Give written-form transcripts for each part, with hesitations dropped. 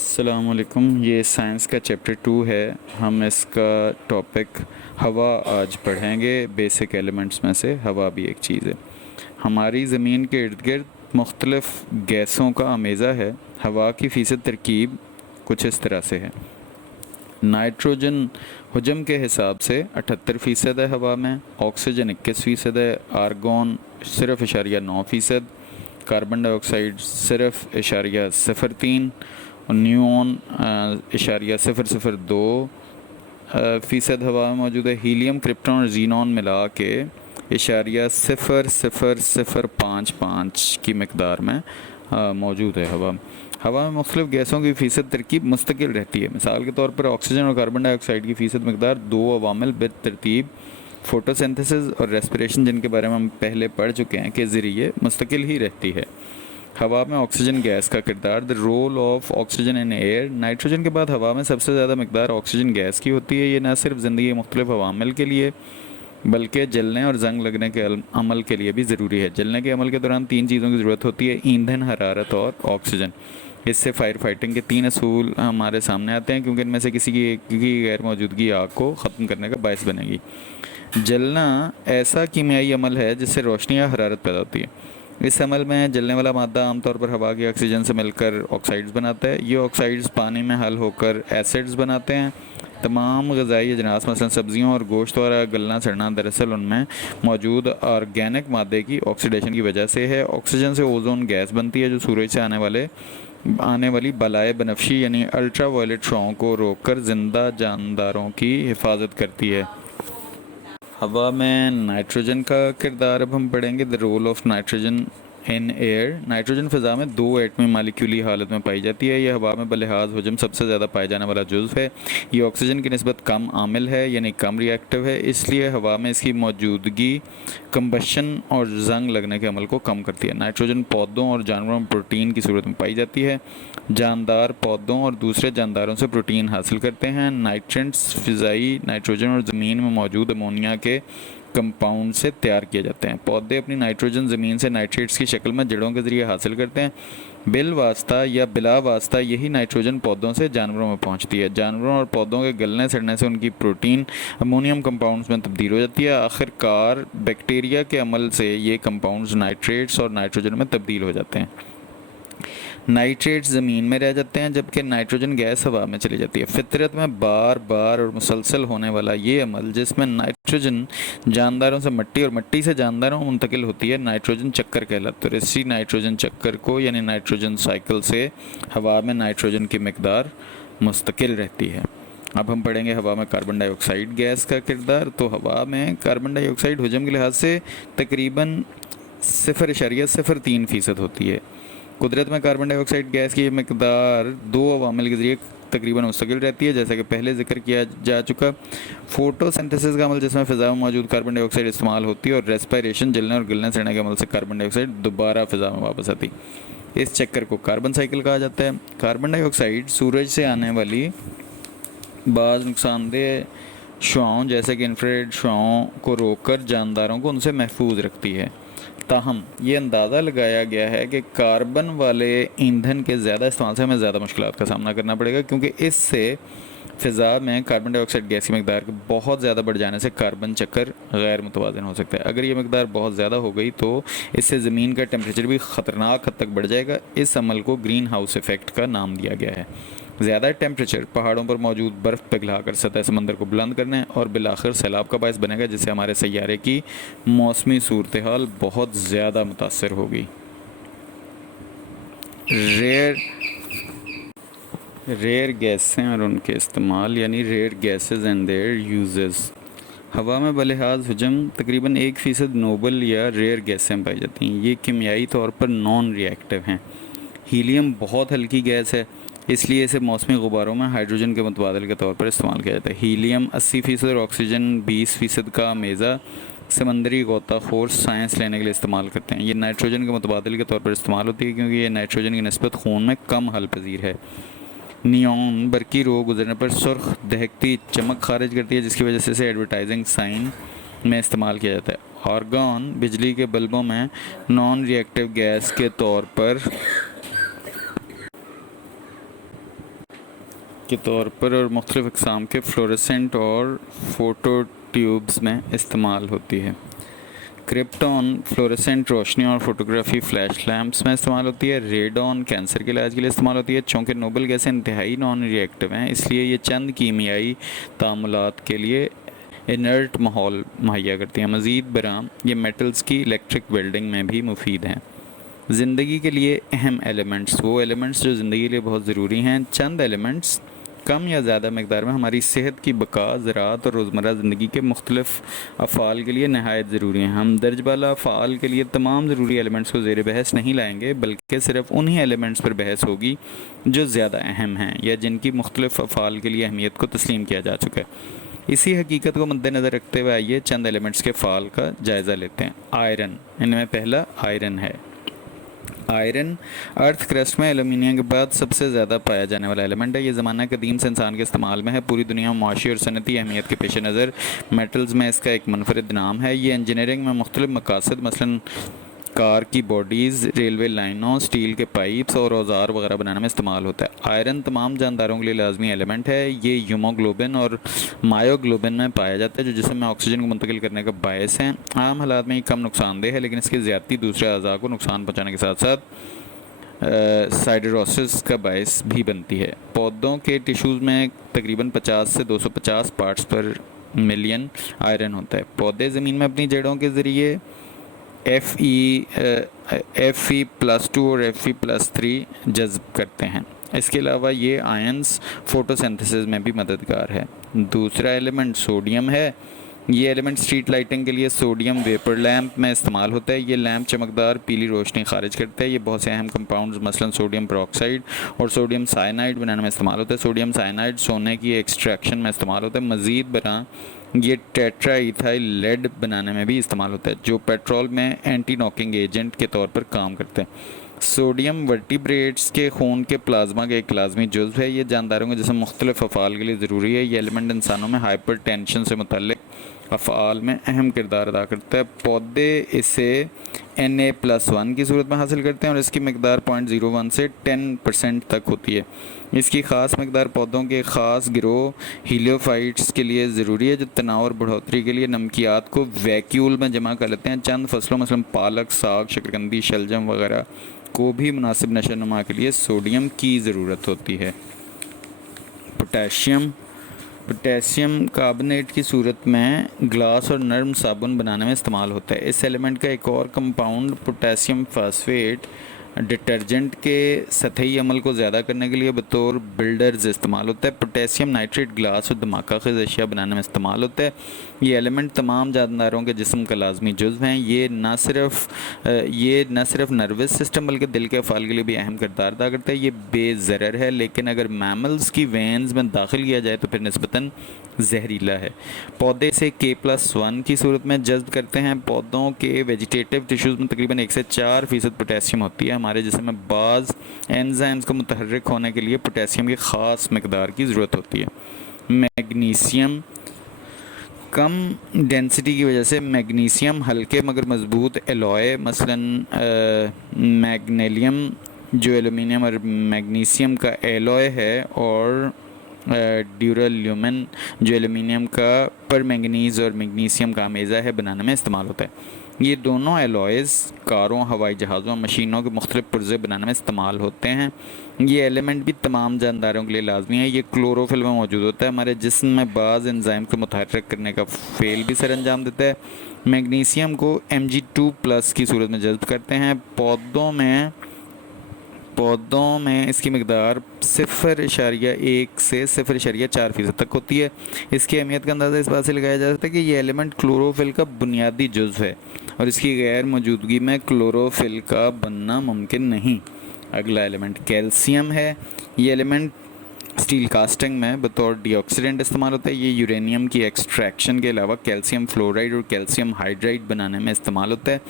अस्सलामुअलैकुम। ये साइंस का चैप्टर 2 है। हम इसका टॉपिक हवा आज पढ़ेंगे। बेसिक एलिमेंट्स में से हवा भी एक चीज़ है। हमारी ज़मीन के इर्द गिर्द मुख्तलिफ़ गैसों का अमेज़ा है। हवा की फ़ीसद तरकीब कुछ इस तरह से है। नाइट्रोजन हजम के हिसाब से 78% है हवा में, ऑक्सीजन 21% है, आर्गोन सिर्फ इशारिया 9%, कार्बन डाइऑक्साइड सिर्फ इशारिया 0.3 और न्यूऑन इशारिया 0.02 फ़ीसद हवा में मौजूद है। हीलियम, क्रिप्टॉन और जीनॉन मिला के इशारिया 0.0055 की मकदार में मौजूद है हवा में। हवा में मुख्तलिफ़ गैसों की फ़ीसद तरकीब मुस्तकिल रहती है। मिसाल के तौर पर ऑक्सीजन और कार्बन डाइऑक्साइड की फ़ीसद मकदार दो अवामिल बेतरतीब फ़ोटोसिंथेसिस और रेस्पिरेशन, जिनके बारे में हम पहले पढ़ चुके हैं, के ज़रिए मुस्तकिल ही रहती है। हवा में ऑक्सीजन गैस का किरदार, the role of oxygen in air. Nitrogen के बाद हवा में सबसे ज़्यादा मकदार ऑक्सीजन गैस की होती है। ये न सिर्फ ज़िंदगी मुख्तलिफ़ अवामिल के लिए बल्कि जलने और जंग लगने के अमल के लिए भी ज़रूरी है। जलने के अमल के दौरान तीन चीज़ों की ज़रूरत होती है: ईंधन, हरारत और ऑक्सीजन। इससे फायर फाइटिंग के तीन असूल हमारे सामने आते हैं, क्योंकि इनमें से किसी की एक की गैर मौजूदगी आग को ख़त्म करने का बायस बनेगी। जलना ऐसा कीमियाई अमल है जिससे रोशनी या हरारत पैदा होती है। इस अमल में जलने वाला मादा आमतौर पर हवा के ऑक्सीजन से मिलकर ऑक्साइड्स बनाता है। ये ऑक्साइड्स पानी में हल होकर एसिड्स बनाते हैं। तमाम ग़िज़ाई अजनास मसलन सब्ज़ियों और गोश्त द्वारा गलना सड़ना दरअसल उनमें मौजूद ऑर्गेनिक मादे की ऑक्सीडेशन की वजह से है। ऑक्सीजन से ओजोन गैस बनती है जो सूरज से आने वाली बलाए बनफशी यानी अल्ट्रा वायलेट शुआओं को रोककर ज़िंदा जानदारों की हिफाजत करती है। हवा में नाइट्रोजन का किरदार अब हम पढ़ेंगे, the role of nitrogen in air. Nitrogen फ़िज़ा में दो एटमी मालिक्यूली हालत में पाई जाती है। यह हवा में बलिहाज हजम सबसे ज़्यादा पाए जाने वाला जुज़्व है। ये ऑक्सीजन की निस्बत कम आमिल है यानी कम रिएक्टिव है, इसलिए हवा में इसकी मौजूदगी कंबशन और जंग लगने के अमल को कम करती है। नाइट्रोजन पौधों और जानवरों में प्रोटीन की सूरत में पाई जाती है। जानदार पौधों और दूसरे जानदारों से प्रोटीन हासिल करते हैं। नाइट्रेंट्स फ़िज़ाई नाइट्रोजन और ज़मीन में मौजूद अमोनिया के कंपाउंड से तैयार किए जाते हैं। पौधे अपनी नाइट्रोजन ज़मीन से नाइट्रेट्स की शक्ल में जड़ों के ज़रिए हासिल करते हैं। बिल वास्ता या बिला वास्ता यही नाइट्रोजन पौधों से जानवरों में पहुंचती है। जानवरों और पौधों के गलने सड़ने से उनकी प्रोटीन अमोनियम कंपाउंड्स में तब्दील हो जाती है। आखिरकार बैक्टीरिया के अमल से ये कंपाउंड्स नाइट्रेट्स और नाइट्रोजन में तब्दील हो जाते हैं। नाइट्रेट्स ज़मीन में रह जाते हैं जबकि नाइट्रोजन गैस हवा में चली जाती है। फितरत में बार बार और मुसलसल होने वाला ये अमल, जिसमें नाइट्रोजन जानदारों से मट्टी और मट्टी से जानदारों में मुंतकिल होती है, नाइट्रोजन चक्कर कहलाता है। इसी नाइट्रोजन चक्कर को यानी नाइट्रोजन साइकिल से हवा में नाइट्रोजन की मकदार मुस्तकिल रहती है। अब हम पढ़ेंगे हवा में कार्बन डाइऑक्साइड गैस का किरदार। तो हवा में कार्बन डाइऑक्साइड हजम के लिहाज से तकरीबन 0.03% होती है। कुदरत में कार्बन डाइऑक्साइड गैस की मकदार दो अवामिल के ज़रिए तकरीबन मुस्तकिल रहती है, जैसा कि पहले जिक्र किया जा चुका। फोटोसिंथेसिस का अमल, जिसमें फ़िज़ा में मौजूद कार्बन डाइऑक्साइड इस्तेमाल होती है, और रेस्पिरेशन, जलने और गलने सड़ने के अमल से कार्बन डाइऑक्साइड दोबारा फ़िज़ा में वापस आती। इस चक्कर को कार्बन साइकिल कहा जाता है। कार्बन डाइऑक्साइड सूरज से आने वाली बाज़ नुकसानदेह शुआओं जैसे कि इंफ्रारेड शुआओं को रोककर जानदारों को उनसे महफूज रखती है। ताहम ये अंदाज़ा लगाया गया है कि कार्बन वाले ईंधन के ज़्यादा इस्तेमाल से हमें ज़्यादा मुश्किलात का सामना करना पड़ेगा, क्योंकि इससे फ़िज़ा में कार्बन डाइऑक्साइड गैस की मकदार के बहुत ज़्यादा बढ़ जाने से कार्बन चक्कर गैर मुतवाज़न हो सकता है। अगर ये मकदार बहुत ज़्यादा हो गई तो इससे ज़मीन का टेम्परेचर भी ख़तरनाक हद तक बढ़ जाएगा। इस अमल को ग्रीन हाउस इफ़ेक्ट का नाम दिया गया है। ज़्यादा टेम्परेचर पहाड़ों पर मौजूद बर्फ़ पिघलाकर सतह समंदर को बुलंद करने और बिलाखिर सैलाब का बायस बनेगा, जिससे हमारे सैयारे की मौसमी सूरत हाल बहुत ज़्यादा मुतासर होगी। रेयर गैसें और उनके इस्तेमाल यानी rare gases and their uses. हवा में बलिहाज हजम तकरीबन 1% नोबल या रेयर गैसें पाई जाती हैं। ये कीमियाई तौर पर नॉन रिएक्टिव हैं। हीलियम बहुत हल्की गैस है, इसलिए इसे मौसमी गुब्बारों में हाइड्रोजन के मुतबादल के तौर पर इस्तेमाल किया जाता है। हीलियम 80% और ऑक्सीजन 20% का मेज़ा समंदरी गोताखोर साइंस लेने के लिए इस्तेमाल करते हैं। ये नाइट्रोजन के मुतबादल के तौर पर इस्तेमाल होती है, क्योंकि ये नाइट्रोजन की निस्बत खून में कम हल पजीर है। नियॉन बरकी रो गुजरने पर सुर्ख दहकती चमक खारिज करती है, जिसकी वजह से इसे एडवर्टाइजिंग साइन में इस्तेमाल किया जाता है। आर्गन बिजली के बल्बों में नॉन रिएक्टिव गैस के तौर पर के तौर पर और मुख्तलिफ़ अक़साम के फ्लोरेसेंट और फोटो ट्यूब्स में इस्तेमाल होती है। क्रिप्टॉन फ्लोरेसेंट रोशनी और फोटोग्राफी फ्लैश लैंप्स में इस्तेमाल होती है। रेडॉन कैंसर के इलाज के लिए इस्तेमाल होती है। चूँकि नोबल गैसें इंतहाई नॉन रिएक्टिव हैं, इसलिए ये चंद कीमियाई तामुलात के लिए इनर्ट माहौल मुहैया करती हैं। मज़ीद बराम ये मेटल्स की इलेक्ट्रिक वेल्डिंग में भी मुफीद हैं। ज़िंदगी के लिए अहम एलिमेंट्स, वो एलिमेंट्स जो ज़िंदगी के लिए बहुत ज़रूरी हैं। चंद एलिमेंट्स कम या ज़्यादा मकदार में हमारी सेहत की बका, ज़राअत और रोज़मर्रा ज़िंदगी के मुख्तलिफ़ अफ़ाल के लिए नहायत ज़रूरी हैं। हम दर्ज बाला अफ़ाल के लिए तमाम ज़रूरी एलिमेंट्स को ज़ेर बहस नहीं लाएंगे, बल्कि सिर्फ उन्हीं एलिमेंट्स पर बहस होगी जो ज़्यादा अहम हैं या जिनकी मुख्तलिफ़ अफ़ाल के लिए अहमियत को तस्लीम किया जा चुका है। इसी हकीकत को मद्देनज़र रखते हुए आइए चंद एलिमेंट्स के फ़ाल का जायज़ा लेते हैं। आयरन, इनमें पहला आयरन है। आयरन अर्थ क्रस्ट में एलुमिनियम के बाद सबसे ज़्यादा पाया जाने वाला एलिमेंट है। ये ज़माना कदीम से इंसान के इस्तेमाल में है। पूरी दुनिया में माशी और सनती अहमियत के पेश नज़र मेटल्स में इसका एक मुनफरिद नाम है। ये इंजीनियरिंग में मुख्तलिफ मकासद मसलन कार की बॉडीज़, रेलवे लाइनों, स्टील के पाइप्स और औजार वगैरह बनाने में इस्तेमाल होता है। आयरन तमाम जानदारों के लिए लाजमी एलिमेंट है। ये हीमोग्लोबिन और मायोग्लोबिन में पाया जाता है, जो जिस्म में ऑक्सीजन को मुंतकिल करने का बायस है। आम हालात में ये कम नुकसानदेह है, लेकिन इसकी ज़्यादती दूसरे अज़ा को नुकसान पहुँचाने के साथ साथ साइडरोसिस का बायस भी बनती है। पौधों के टिश्यूज़ में तकरीबन 50 से 250 पार्ट्स पर मिलियन आयरन होता है। पौधे ज़मीन में अपनी जड़ों के ज़रिए Fe+2 और Fe+3 जज़्ब करते हैं। इसके अलावा ये आयंस फोटोसिंथेसिस में भी मददगार है। दूसरा एलिमेंट सोडियम है। ये एलिमेंट स्ट्रीट लाइटिंग के लिए सोडियम वेपर लैंप में इस्तेमाल होता है। ये लैंप चमकदार पीली रोशनी खारिज करता है। ये बहुत से अहम कंपाउंड्स मसलन सोडियम पेरोक्साइड और सोडियम साइनाइड बनाने में इस्तेमाल होता है। सोडियम साइनाइड सोने की एक्सट्रैक्शन में इस्तेमाल होता है। मज़ीद बरां ये टेट्रा इथाइल लेड बनाने में भी इस्तेमाल होता है, जो पेट्रोल में एंटी नॉकिंग एजेंट के तौर पर काम करते हैं। सोडियम वर्टिब्रेट्स के खून के प्लाज्मा का एक लाजमी जुज़्व है। ये जानदारों के जिसम मुख्तलिफ अफ़ाल के लिए ज़रूरी है। ये एलिमेंट इंसानों में हाइपर टेंशन से मुतल्लिक़ अफ़ाल में अहम किरदार अदा करता है। पौधे इसे Na+1 की सूरत में हासिल करते हैं और इसकी मकदार 0.01 से 10% तक होती है। इसकी ख़ास मकदार पौधों के ख़ास गिरोह हीलियोफाइट्स के लिए ज़रूरी है, जो तनाव और बढ़ोतरी के लिए नमकियात को वैक्यूल में जमा कर लेते हैं। चंद फसलों मसलन पालक, साग, शकरकंदी, शलजम वगैरह को भी मुनासिब नशोनुमा के लिए सोडियम की ज़रूरत होती है। पोटेशियम कार्बोनेट की सूरत में ग्लास और नरम साबुन बनाने में इस्तेमाल होता है। इस एलिमेंट का एक और कंपाउंड पोटेशियम फास्फेट डिटर्जेंट के सतही अमल को ज़्यादा करने के लिए बतौर बिल्डर्स इस्तेमाल होता है। पोटेशियम नाइट्रेट ग्लास और धमाका ख़ेज़ अशिया बनाने में इस्तेमाल होता है। ये एलिमेंट तमाम जानदारों के जिस्म का लाजमी जुज़्व हैं। ये न सिर्फ नर्वस सिस्टम बल्कि दिल के अफ़ाल के लिए भी अहम किरदार अदा करता है। ये बेज़रर है, लेकिन अगर मैमल्स की वेन्स में दाखिल किया जाए तो फिर निस्बतन ज़हरीला है। पौधे से K+1 की सूरत में जज़्ब करते हैं। पौधों के वेजिटेटिव टिश्यूज़ में तकरीबन 1 से 4% पोटेशियम होती है। हमारे जिस्म में बाज़ एंजाइम्स को मुतहर्रिक होने के लिए पोटेशियम की ख़ास मकदार की ज़रूरत होती है। मैग्नीशियम कम डेंसिटी की वजह से मैग्नीशियम हल्के मगर मज़बूत एलॉय मसलन मैग्नेलियम जो एलुमिनियम और मैग्नीशियम का एलॉय है और ड्यूराल्यूमिन जो एलुमिनियम का परमैंगनीज़ और मैग्नीशियम का अमेज़ा है बनाने में इस्तेमाल होता है। ये दोनों एलॉयज़ कारों, हवाई जहाज़ों, मशीनों के मुख्तलिफ पुर्ज़े बनाने में इस्तेमाल होते हैं। ये एलिमेंट भी तमाम जानदारों के लिए लाजमी है। ये क्लोरोफिल में मौजूद होता है। हमारे जिस्म में बाज़ एंजाइम को मुतहर्रिक करने का फ़ेल भी सर अंजाम देता है। मैग्नीशियम को Mg2+ की सूरत में जज़्ब करते हैं। पौधों में इसकी मकदार 0.1 से 0.4% तक होती है। इसकी अहमियत का अंदाज़ा इस बात से लगाया जा सकता है कि ये एलिमेंट क्लोरोफिल का बुनियादी जुज़्व है और इसकी गैर मौजूदगी में क्लोरोफिल का बनना मुमकिन नहीं। अगला एलिमेंट कैल्शियम है। ये एलिमेंट स्टील कास्टिंग में बतौर डीऑक्सीडेंट इस्तेमाल होता है। ये यूरेनियम की एक्सट्रैक्शन के अलावा कैल्शियम फ्लोराइड और कैल्शियम हाइड्राइड बनाने में इस्तेमाल होता है।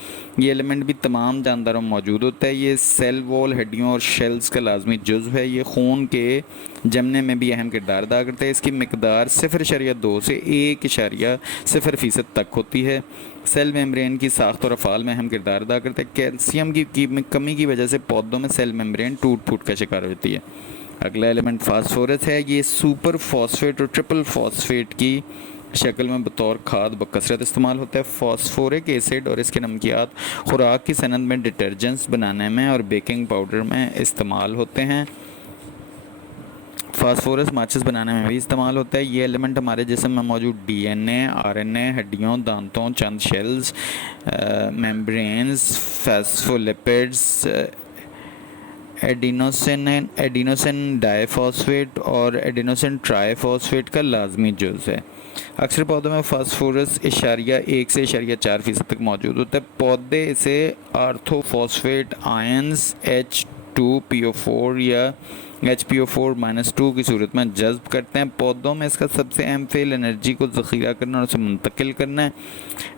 ये एलिमेंट भी तमाम जानदारों में मौजूद होता है। ये सेल वॉल, हड्डियों और शेल्स का लाजमी जुज़्व है। ये खून के जमने में भी अहम किरदार अदा करता है। इसकी मकदार 0.2 से 1.0% तक होती है। सेल मेम्ब्रेन की साख्त और अफ़ाल में अहम किरदार अदा करता है। कैल्शियम की कमी की वजह से पौधों में सेल मेम्ब्रेन टूट फूट का शिकार होती है। अगला एलिमेंट फास्फोरस है। ये सुपर फॉस्फेट और ट्रिपल फॉस्फेट की शक्ल में बतौर खाद बकसरत इस्तेमाल होता है। फॉस्फोरिक एसिड और इसके नमकियात खुराक की सनत में, डिटर्जेंट्स बनाने में और बेकिंग पाउडर में इस्तेमाल होते हैं। फास्फोरस माचिस बनाने में भी इस्तेमाल होता है। ये एलिमेंट हमारे जिस्म में मौजूद डीएनए, आरएनए, हड्डियों, दांतों, चंद cells, membranes, phospholipids, adenosine diphosphate और एडिनोसिन ट्राइफॉस्फेट का लाजमी जुज़ है। अक्सर पौधों में फास्फोरस इशारिया 1 से इशारिया 4% तक मौजूद होता है। पौधे इसे आर्थोफॉस्फेट आयंस H2PO4 या HPO4-2 की सूरत में जज्ब करते हैं। पौधों में इसका सबसे अहम फेल एनर्जी को ज़ख़ीरा करना और उसे मुंतकिल करना है।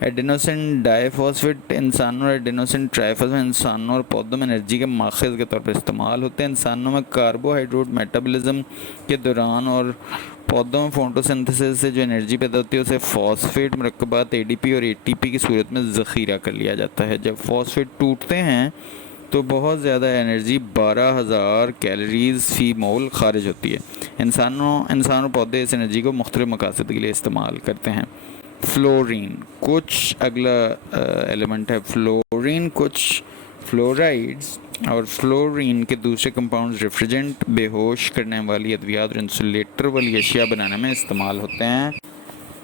एडेनोसिन डाइफॉस्फेट इंसानों और एडेनोसिन ट्राइफॉस्फेट इंसानों और पौधों में एनर्जी के माखज़ के तौर पर इस्तेमाल होते हैं। इंसानों में कार्बोहाइड्रेट मेटाबॉलिज्म के दौरान और पौधों में फोटोसिंथेसिस से जो एनर्जी पैदा होती है उसे फॉस्फेट मरकबात ADP और ATP की सूरत में ज़ख़ीरा कर लिया जाता है। जब फॉस्फेट टूटते हैं तो बहुत ज़्यादा एनर्जी 12,000 कैलोरीज फ़ी मोल खारिज होती है। इंसानों पौधे इस एनर्जी को मुख्तलिफ मकासद के लिए इस्तेमाल करते हैं। फ्लोरीन कुछ अगला एलिमेंट है। फ्लोरीन कुछ फ्लोराइड्स और फ्लोरीन के दूसरे कंपाउंड्स रेफ्रिजरेंट, बेहोश करने वाली अद्वियात और इंसुलेटर वाली अशिया बनाने में इस्तेमाल होते हैं।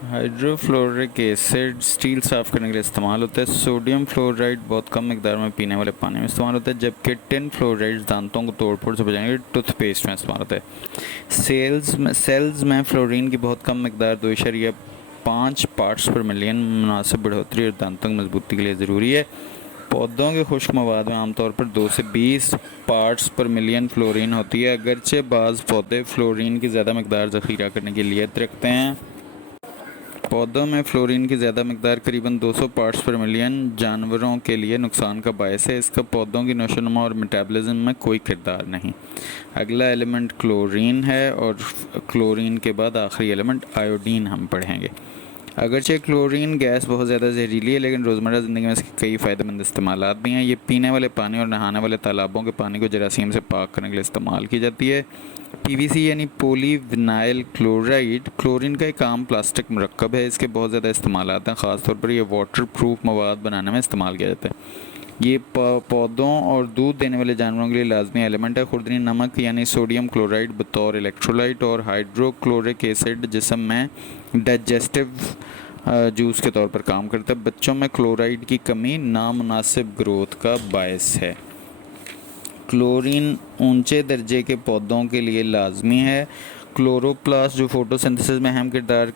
हाइड्रोफ्लोरिक एसिड स्टील साफ़ करने के लिए इस्तेमाल होता है। सोडियम फ्लोराइड बहुत कम मिकदार में पीने वाले पानी में इस्तेमाल होता है, जबकि टिन फ्लोराइड दांतों को तोड़ फोड़ से बचाने के लिए टूथपेस्ट में इस्तेमाल होता है। सेल्स में फ्लोरीन की बहुत कम मिकदार 2.5 पार्ट्स पर मिलियन मुनासिब बढ़ोतरी और दांतों की मजबूती के लिए ज़रूरी है। पौधों के खुश्क मवाद में आमतौर पर 2 से 20 पार्ट्स पर मिलियन फ्लोरीन होती है। अगरचे बाज़ पौधे फ्लोरीन की ज़्यादा मिकदार ज़ख़ीरा करने की नीयत रखते हैं। पौधों में फ्लोरीन की ज़्यादा मिकदार करीबन 200 पार्ट्स पर मिलियन जानवरों के लिए नुकसान का बायस है। इसका पौधों की नशोनुमा और मेटाबॉलिज्म में कोई किरदार नहीं। अगला एलिमेंट क्लोरीन है और क्लोरीन के बाद आखिरी एलिमेंट आयोडीन हम पढ़ेंगे। अगरचे क्लोरीन गैस बहुत ज़्यादा जहरीली है, लेकिन रोज़मर्रा ज़िंदगी में इसके कई फ़ायदेमंद इस्तेमालात भी हैं। ये पीने वाले पानी और नहाने वाले तालाबों के पानी को जरासीम से पाक करने के लिए इस्तेमाल की जाती है। PVC यानी पॉलीविनाइल क्लोराइड क्लोरीन का एक आम प्लास्टिक मरकब है। इसके बहुत ज़्यादा इस्तेमालात हैं, ख़ासतौर पर यह वाटर प्रूफ मवाद बनाने में इस्तेमाल किया जाता है। ये पौधों और दूध देने वाले जानवरों के लिए लाजमी एलिमेंट है। खुर्दनी नमक यानी सोडियम क्लोराइड बतौर इलेक्ट्रोलाइट और हाइड्रोक्लोरिक एसिड जिस्म में डाइजेस्टिव जूस के तौर पर काम करता है। बच्चों में क्लोराइड की कमी नामुनासिब ग्रोथ का बायस है। क्लोरीन ऊंचे दर्जे के पौधों के लिए लाजमी है। क्लोरोप्लास्ट जो फोटोसिंथेसिस में अहम किरदार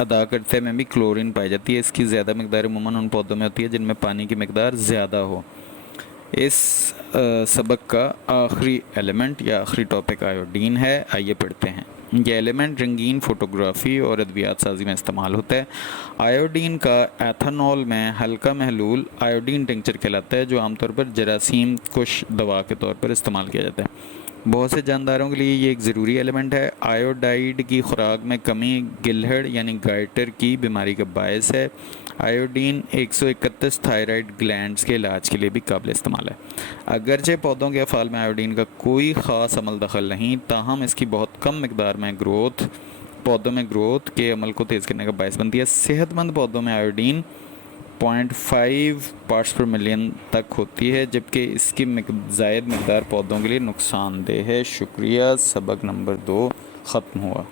अदा करते में भी क्लोरीन पाई जाती है। इसकी ज़्यादा मिकदार अमूमन उन पौधों में होती है जिनमें पानी की मिकदार ज़्यादा हो। इस सबक का आखिरी एलिमेंट या आखिरी टॉपिक आयोडीन है। आइए पढ़ते हैं। यह एलिमेंट रंगीन फोटोग्राफी और अद्वियात साजी में इस्तेमाल होता है। आयोडीन का एथेनॉल में हल्का महलूल आयोडीन टिंचर कहलाता है, जो आमतौर पर जरासीम कुश दवा के तौर पर इस्तेमाल किया जाता है। बहुत से जानदारों के लिए ये एक ज़रूरी एलिमेंट है। आयोडाइड की खुराक में कमी गिलहड़ यानी गाइटर की बीमारी का बायस है। आयोडीन 131 थायराइड ग्लैंड्स के इलाज के लिए भी काबिल इस्तेमाल है। अगरचे पौधों के अफ़ाल में आयोडीन का कोई ख़ास अमल दखल नहीं, ताहम इसकी बहुत कम मिकदार में पौधों में ग्रोथ के अमल को तेज़ करने का बायस बनती है। सेहतमंद पौधों में आयोडीन 0.5 पार्ट्स पर मिलियन तक होती है, जबकि इसकी ज़ायद मिकदार पौधों के लिए नुकसानदेह है। शुक्रिया। सबक नंबर 2 ख़त्म हुआ।